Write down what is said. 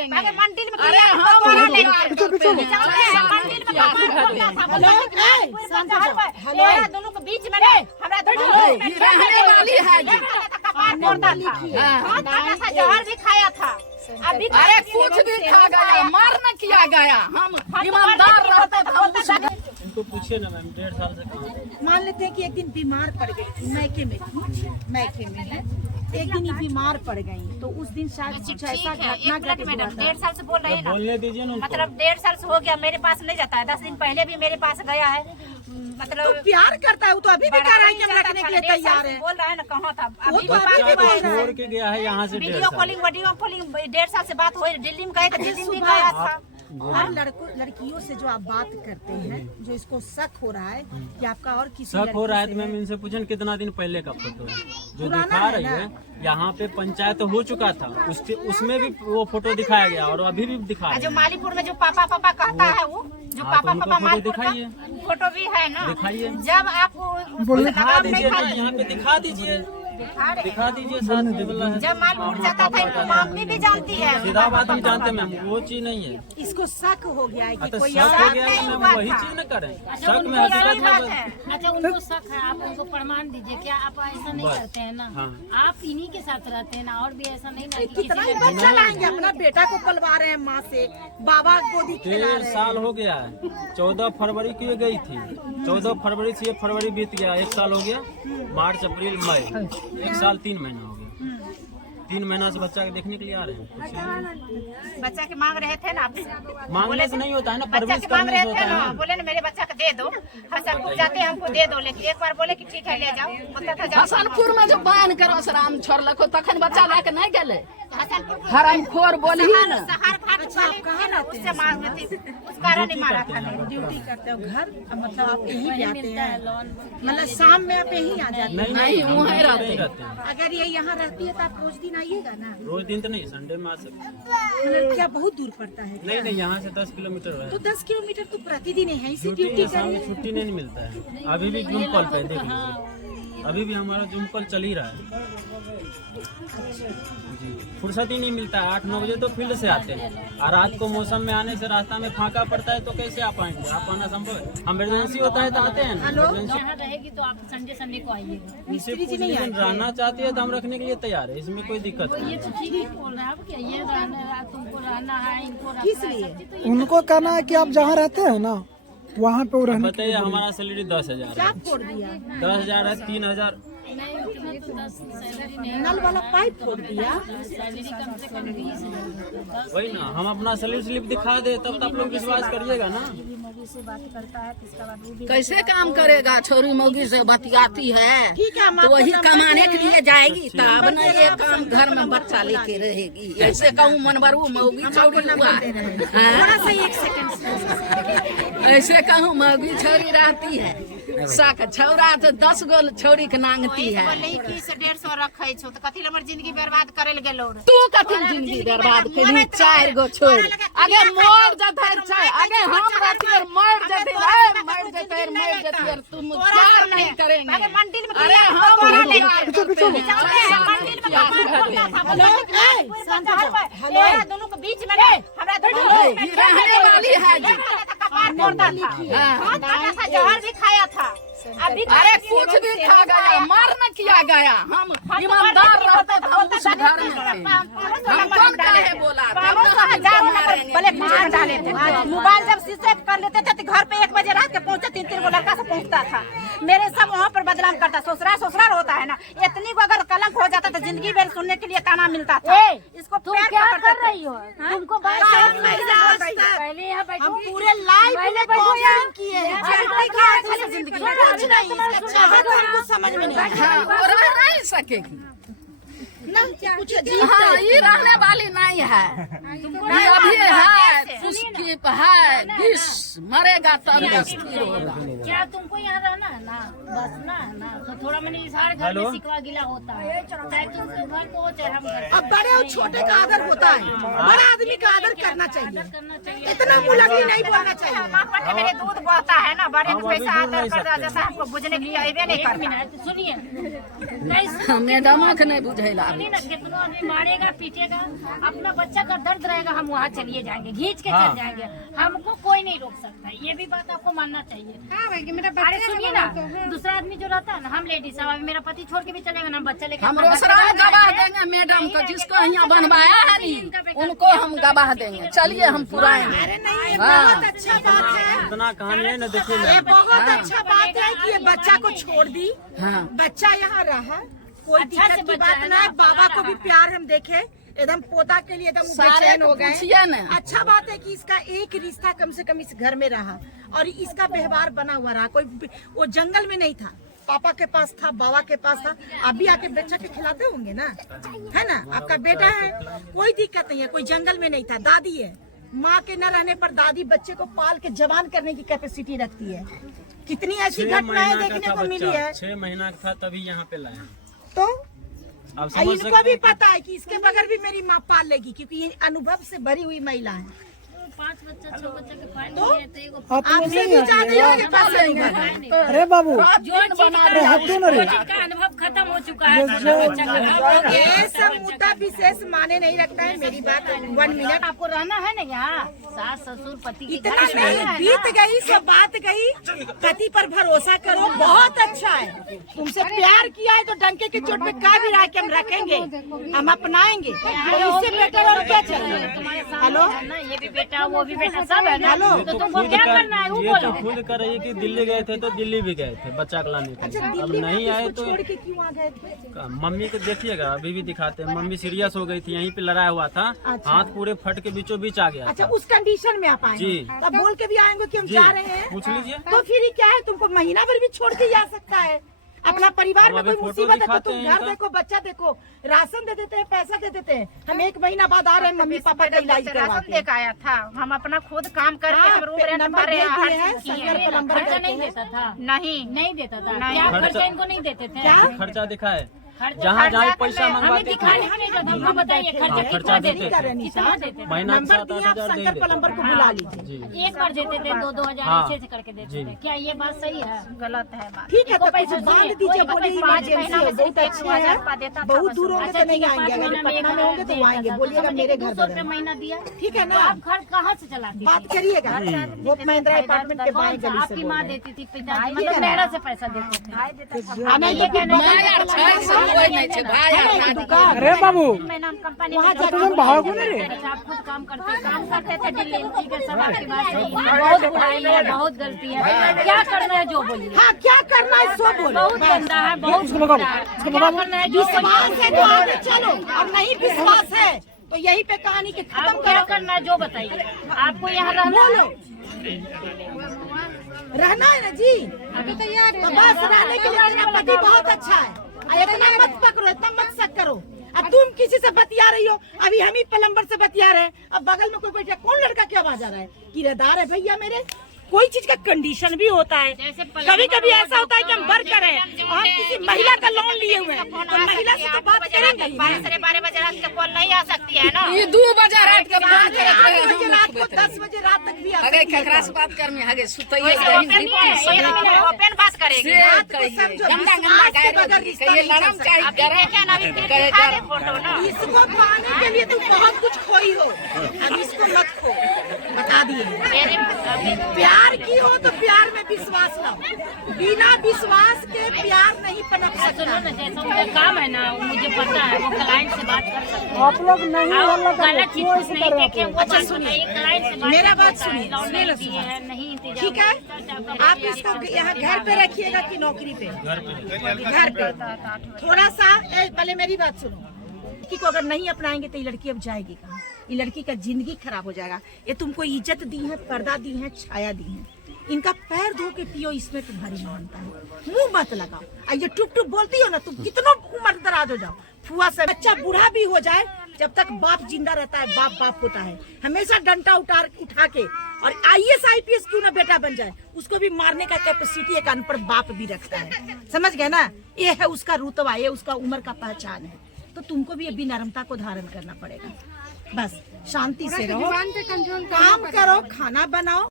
करेंगे। मंदिर में अरे हम मंदिर में दोनों के बीच में रहने वाली है जी। जहर भी खाया था। अरे कुछ भी खा गया, मर न किया गया। हम ईमानदार रहते थे। इनको पूछिए ना मैम, 1.5 साल से कहाँ है? मान लेते हैं कि एक दिन बीमार पड़ गई, मैके में है, एक दिन ही बीमार पड़ गई, तो उस दिन शायद कुछ ऐसा घटना घटित हुआ था। 1.5 साल से बोल रहे हैं ना, बोलने दीजिए ना उनको। मतलब 1.5 साल से हो गया, मेरे पास नहीं जाता है। 10 दिन पहले भी मेरे पास गया है। मतलब तो प्यार करता है वो, तो अभी भी कह रहा है कि हम रखने के लिए तैयार है। बोल रहा है ना, कहाँ था वो अभी तो बात अभी भी बोल रहा है। छोड़ के गया है यहाँ से 1.5 वीडियो साल। कॉलिंग 1.5 साल से बात हुई। दिल्ली में गए तो दिल्ली में गया था। और लड़कियों से जो आप बात करते हैं, जो इसको शक हो रहा है कि आपका और किसी शक हो रहा है, लड़की तो से मैम इनसे पूछन कितना दिन पहले का फोटो है जो पुराना दिखा है रही ना? है। यहाँ पे पंचायत हो चुका था, उसमें भी वो फोटो दिखाया गया और अभी भी दिखा रहे जो हैं। मालीपुर में जो पापा कहता है, वो जो हाँ, तो पापा उनको पापा फोटो मालीपुर का दिखाइए। फोटो भी है ना। दिखाइए। जब आप दिखा दीजिए, तो यहाँ पे दिखा दीजिए, दिखा दीजिए साथ में वाला है। जब मालपुर जाता था, इनको मम्मी भी जानती है। सीधा बात हम जानते हैं मैम, वो चीज नहीं है। इसको शक हो गया है कि तो कोई शक और हो गया तो मैम वही चीज न करें। शक में हकीकत में अच्छा, उनको शक है, आप उनको प्रमाण दीजिए। क्या आप ऐसा नहीं बस। करते हैं ना? हाँ। आप इन्हीं के साथ रहते हैं ना, और भी ऐसा नहीं ना कि कितना किसी ही बच्चा लाएंगे, अपना बेटा को पलवा रहे हैं माँ से, बाबा गोदी खिला 1.5 रहे साल हो गया है। 14 फरवरी की ये गई थी, 14 फरवरी से ये फरवरी बीत गया, 1 साल हो गया। मार्च अप्रैल मई 1 साल 3 महीना हो गया। 3 महीना से बच्चा के देखने के लिए आ रहे हैं। बच्चा के मांग रहे थे ना आपसे, मांगने से नहीं होता है ना, बच्चा परवरिश के मांग करने रहे से होता थे है ना। ना। बोले ना मेरे बच्चा को दे दो, हसनपुर जाते हमको दे दो। लेकिन एक बार बोले कि ठीक है ले जाओ, बोलता था जाओ। हसनपुर में जो बयान करो राम छोड़लको, तखन बच्चा लेके नहीं गेले। हसनपुर हरामखोर बोली ना। सहार घाट वाले थे ना, उससे मांग रहे थे, उस कारण ही मारा था। ड्यूटी करते हो घर, मतलब आप यहीं पे आते हैं, मतलब शाम में आप यहीं आ जाते हैं। नहीं, हम वहीं यहाँ पे रहते हैं। रहते हैं। अगर ये यहाँ रहती है तो आप रोज दिन आइएगा ना? रोज दिन तो नहीं, संडे में आ सकते हैं। क्या बहुत दूर पड़ता है? नहीं नहीं, यहाँ से 10 किलोमीटर है। तो 10 किलोमीटर तो प्रतिदिन है, इसी ड्यूटी ड्यूटी है, शाम करें। में छुट्टी नहीं मिलता है। अभी भी जूम कॉल पे देख लीजिए, अभी भी हमारा जूम कॉल चल ही रहा है जी। फुर्सत ही नहीं मिलता है। 8-9 बजे तो फील्ड से आते हैं, और रात को मौसम में आने से रास्ता में फाका पड़ता है, तो कैसे आ पाएंगे? आप आना संभव है? इमरजेंसी होता है तो आते हैं ना। इमरजेंसी यहाँ रहेगी तो आप संडे को आइएगा। इनसे पूछ लीजिए, रहना चाहती है तो हम रखने के लिए तैयार है, इसमें कोई दिक्कत नहीं ये तो ठीक ही बोल रहे हैं आप, क्या ये रहना, तुमको रहना है, इनको रखना किस है, लिए? सब चीज़ तो उनको कहना है कि आप जहाँ रहते हैं ना वहाँ पे वो है। रहने बताइए, हमारा सैलरी 10,000 क्या है। फोड़ दिया? 10,000 है, 3,000 नहीं, उतना तो 10 सैलरी नहीं, नल वाला पाइप फोड़ दिया? सैलरी कम से कम 20,000। वही ना, हम अपना सैलरी स्लिप दिखा दे तब तो आप लोग विश्वास करिएगा ना। कैसे काम करेगा? छोरी मौगी से बतियाती है ठीक है, हम तो आपको वही नंबर कमाने के दे लिए जाएगी, तब न ये काम घर में बच्चा लेके रहेगी। ऐसे कहूँ मनबरू मौगी छोड़ी हुआ है। थोड़ा सा 1 सेकंड। ऐसे कहूँ मौगी छोरी रहती है, शक छौरा तो 10 गो छोरी के नांगती है। बोले कि से 150 रखे छो, तो कथी हमर जिंदगी बर्बाद करे ले गेलो रे। तू कथी जिंदगी बर्बाद करी? 4 गो छोरी आगे मोर जते चाहे, आगे हम रहती और मर जते, मर जते तुम प्यार नहीं करेंगे। मंदिर में अरे हम मंदिर में दोनों के बीच में हमरा रहने वाली है जी। जहर भी खाया था। अभी अरे कुछ भी खा गया, मर न किया गया। हम ईमानदार रहते थे, हम उस घर में थे। हम कौन काहे बोला? तब तो हम इसको मारेंगे। डाले थे। मोबाइल जब स्विच ऑफ कर लेते थे तो घर पे 1 बजे रात के पहुंचे, 3-3 गो लड़का से पहुंचता था। मेरे सब वहाँ पर बदनाम करता। ससुराल होता है ना, इतनी को अगर कलंक हो जाता तो जिंदगी भर सुनने के लिए ताना मिलता था। इसको तुम क्या कर रही हो? तुमको पहले यहाँ बैठो, हम पूरे लाइव में कॉल किए हैं। जिंदगी कुछ नहीं, इसका चाहत हमको समझ में नहीं आता। हाँ, वो रह नहीं सकेगी। कुछ हाँ, ये रहने वाली नहीं है। ये अभी है, उसकी है, विष मरेगा तब स्थिर होगा। क्या तुमको यहाँ रहना है ना? बस ना तो थोड़ा मैंने हर घर में सिकवा गिला होता है, चाहे तुमके घर को हो चाहे हम घर। अब बड़े और छोटे का आदर होता है, बड़ा आदमी का आदर करना चाहिए, इतना मुलगी नहीं बोलना चाहिए। पट्टी मेरे दूध बहता है ना, बड़े में पैसा आदर कर दो, जैसा हमको बुझने के लिए अबे नहीं करता। सुनिए मैडम के नहीं बुझेला ना, कितना आदमी मारेगा पीटेगा, अपना बच्चा का दर्द रहेगा, हम वहाँ चलिए जाएंगे, खींच के चल जाएंगे, हमको कोई नहीं रोक सकता। ये भी बात आपको मानना चाहिए। अरे सुनिए ना, दूसरा आदमी जो रहता है ना, हम लेडीज अब मेरा पति छोड़ के भी चलेगा ना, बच्चा लेकर हम रोसरा गवाह देंगे मैडम को, जिसको यहाँ बनवाया है नी उनको हम गवाह देंगे। चलिए हम पुराएंगे। अरे नहीं, ये बहुत अच्छा बात है, इतना कहानी है ना, देखिए ये बहुत अच्छा बात है कि ये बच्चा को छोड़ दी, हाँ बच्चा यहाँ रहा, कोई दिक्कत की बात ना है। बाबा को भी प्यार हम देखे, एकदम पोता के लिए एकदम बेचैन हो गए। पूछिए ना। अच्छा बात है कि इसका एक रिश्ता कम से कम इस घर में रहा और इसका व्यवहार बना हुआ रहा। कोई वो जंगल में नहीं था, पापा के पास था, बाबा के पास था। अभी आके बच्चा के खिलाते होंगे ना, है ना, आपका बेटा है, कोई दिक्कत नहीं है। कोई जंगल में नहीं था, दादी है, माँ के न रहने पर दादी बच्चे को पाल के जवान करने की कैपेसिटी रखती है। कितनी ऐसी 6 घटनाएं महीना देखने का को था मिली बच्चा, है। 6 महीना का था तभी यहाँ पे लाया। तो आप समझ इनको सकते भी हैं पता है कि इसके बगैर भी मेरी माँ पाल लेगी, क्योंकि ये अनुभव से भरी हुई महिला है। 5 बच्चा 6 बच्चा के पाल तो लिए तो एगो आपसे भी ज्यादा होंगे पास लेंगे। अरे बाबू जो चीज अरे हटो ना रे। का अनुभव खत्म हो चुका है, बच्चा का हो गया। ये सब मुद्दा विशेष माने नहीं रखता है। मेरी बात 1 मिनट, आपको रहना है ना यहाँ, सास ससुर पति के इतना घर में नहीं, रहना है बीत ना। गई सब बात गई। पति पर भरोसा करो, बहुत अच्छा है। तुमसे प्यार किया है तो डंके की चोट पे का भी रहा कि हम रखेंगे, हम अपनाएंगे। तो इससे बेटर और क्या चाहिए। तुम्हारे सामने हेलो, है ना, ये भी बेटा वो भी बेटा सब है ना, हेलो। तो तुमको क्या करना है वो ये बोलो। तो खुद कर रही है कि दिल्ली गए थे तो दिल्ली भी गए थे बच्चा को लाने के अच्छा लिए। अब दिल्ली में नहीं आए किसको तो छोड़ के क्यों आ गए थे? मम्मी को देखिएगा, अभी भी दिखाते हैं। मम्मी सीरियस हो गई थी, यहीं पे लड़ाई हुआ था, अच्छा। हाथ पूरे फट के बीचों बीच आ गया अच्छा, था। उस कंडीशन में आप आए जी। हैं। तब बोल के भी आएंगे कि हम जी, जा रहे हैं, पूछ लीजिए। तो फिर ये क्या है, तुमको महीना भर भी छोड़ के जा सकता है। अपना परिवार हम में अभी कोई फोटो मुसीबत है तो दिखाते तुम हैं घर इनका। देखो, बच्चा देखो, राशन दे देते हैं, पैसा दे देते हैं। हम 1 महीना बाद आ रहे हैं मम्मी पापा का इलाज करवा राशन के। दे के आया था, हम अपना खुद काम करके हाँ, हम रूम रेंट नंबर भरे भेज हैं, हर दिए हैं, चीज किए शंकर हैं। प्लम्बर खर्चा करते नहीं हैं। देता था, नहीं नहीं देता था, नहीं। क्या खर्चा- खर्चा इनको नहीं देते थे। क्या? खर्चा दिखाए, खर्चा- जहाँ जहाँ खर्चा पैसा हमें मंगवाते हमें थे दिखाने नहीं देता था। हम बताइए खर्चा हाँ, कितना खर्चा देते देते थे, थे। कितना देते थे। महीना नंबर 7-8 दिए, आप हजार दे शंकर देते प्लम्बर को थे। बुला लीजिए। जी एक बार देते थे, 2-2 हजार हाँ। अच्छे से करके देते जी। थे। क्या ये बात सही है? गलत है बात। ठीक है, इनको तो पैसा कुछ बांध सुनिए, दीजिए, कोई बोलिए पैसा इमरजेंसी महीना है, में बहुत सिर्फ अच्छे 1000 हैं, रुपया देता था बहुत बस। दूर होंगे अच्छा तो नहीं ठीक है, आएंगे। 5 अगर महीना में पटना में होंगे तो वो आएंगे, बोलिएगा मेरे घर 200 रुपये पर। महीना दिया। ठीक है तो ना, आप खर्च कहाँ से चलाती बात थी? करिएगा। वो महिंद्रा अपार्टमेंट के बाएं कौन सा? गली से आपकी बोल माँ रहे हैं। देती थी, पिताजी मतलब मेहरा से पैसा देते थे। हमें ये कहना है भाई यार छै से कोई नहीं छै, भाई यार ना दुकान अरे बाबू महीना हम कंपनी वहाँ में जाके काम तुम भागो ना रे। करते थे, आप खुद काम करते थे दिल्ली में। ठीक है, सब आपकी बात सही है, बहुत बुराई है, बहुत गलती है। क्या करना है जो बोलिए। हाँ, क्या करना है सो बोलो। बहुत गंदा है, बहुत इसको लगाओ, बुरा है। इसको क्या लगाओ। करना है जो विश्वास बोलिए। है तो आगे चलो, और नहीं विश्वास है तो यही पे कहानी के खत्म आपको क्या करो। करना है जो बताइए। आपको यहाँ रहना है? रहना है ना जी, तो बस रहने के लिए मेरा पति बहुत अच्छा है। इतना मत पकड़ो, इतना मत शक करो। अब तुम किसी से बतिया रही हो, अभी हम ही प्लम्बर से बतिया रहे हैं, अब बगल में कोई बैठा, कौन लड़का की आवाज आ रहा है? किराएदार है भैया मेरे। कोई चीज का कंडीशन भी होता है। कभी कभी ऐसा होता है कि हम वर्कर हैं और हम किसी महिला का लोन लिए हुए हैं, तो महिला से तो बात करेंगे ही। 12 बजे रात के कॉल नहीं आ सकती है ना। ये 2 बजे रात के फोन आगे करत 8 रहे बजे हम रात को उठबैत 10 बजे रात तक भी आ अगे सकती है। केकरा से बात करमी आगे सुतइए वैसे दही ओपन नहीं है, ये तो ओपन बात करेगी। से बात को कहिए समझो, गंदा गंदा विश्वास के गाय बगैर रिश्ता कहिए नहीं चल लड़म सकता। चाहे अभी देखे ना, अभी दिखा दे फोटो ना। इसको पाने के लिए तुम बहुत कुछ खोई हो, अब इसको मत खो, बता दिए। प्यार की हो तो प्यार में विश्वास लाओ, बिना विश्वास के प्यार नहीं पनप सुनो सकता। ना, जैसा उनका काम है ना, वो मुझे पता है, वो क्लाइंट से बात कर सकते हैं। आप लोग नहीं और हल्ला करो, गलत चीज क्यों कुछ ऐसे नहीं कर रहे देखे, हो? वो बात बताइए। क्लाइंट से बात मेरा करता बात है, सुनिए, लोन सुनिए नहीं ना, दिए हैं, नहीं इंतजाम ठीक है, करता आप इसको यहाँ घर पे रखिएगा कि नौकरी पे? घर पे घर पे। थोड़ा सा पहले मेरी बात सुनो। लड़की को अगर नहीं अपनाएंगे तो ये लड़की अब जाएगी कहाँ? ये लड़की का जिंदगी खराब हो जाएगा। ये तुमको इज्जत दी है, पर्दा दी है, छाया दी है, इनका पैर धो के पियो, इसमें तुम्हारी मानता है। मुंह मत लगाओ। और ये टुप टुप बोलती हो ना, तुम कितना उम्र दराज हो जाओ, फुआ से बच्चा बूढ़ा भी हो जाए, जब तक बाप जिंदा रहता है बाप बाप होता है। हमेशा डंडा उठा के, और IAS IPS क्यों ना बेटा बन जाए, उसको भी मारने का कैपेसिटी एक अनपढ़ बाप भी रखता है। समझ गए ना, ये है उसका रुतबा, ये उसका उम्र का पहचान है। तो तुमको भी अभी नरमता को धारण करना पड़ेगा। बस शांति से रहो, काम करो, खाना बनाओ।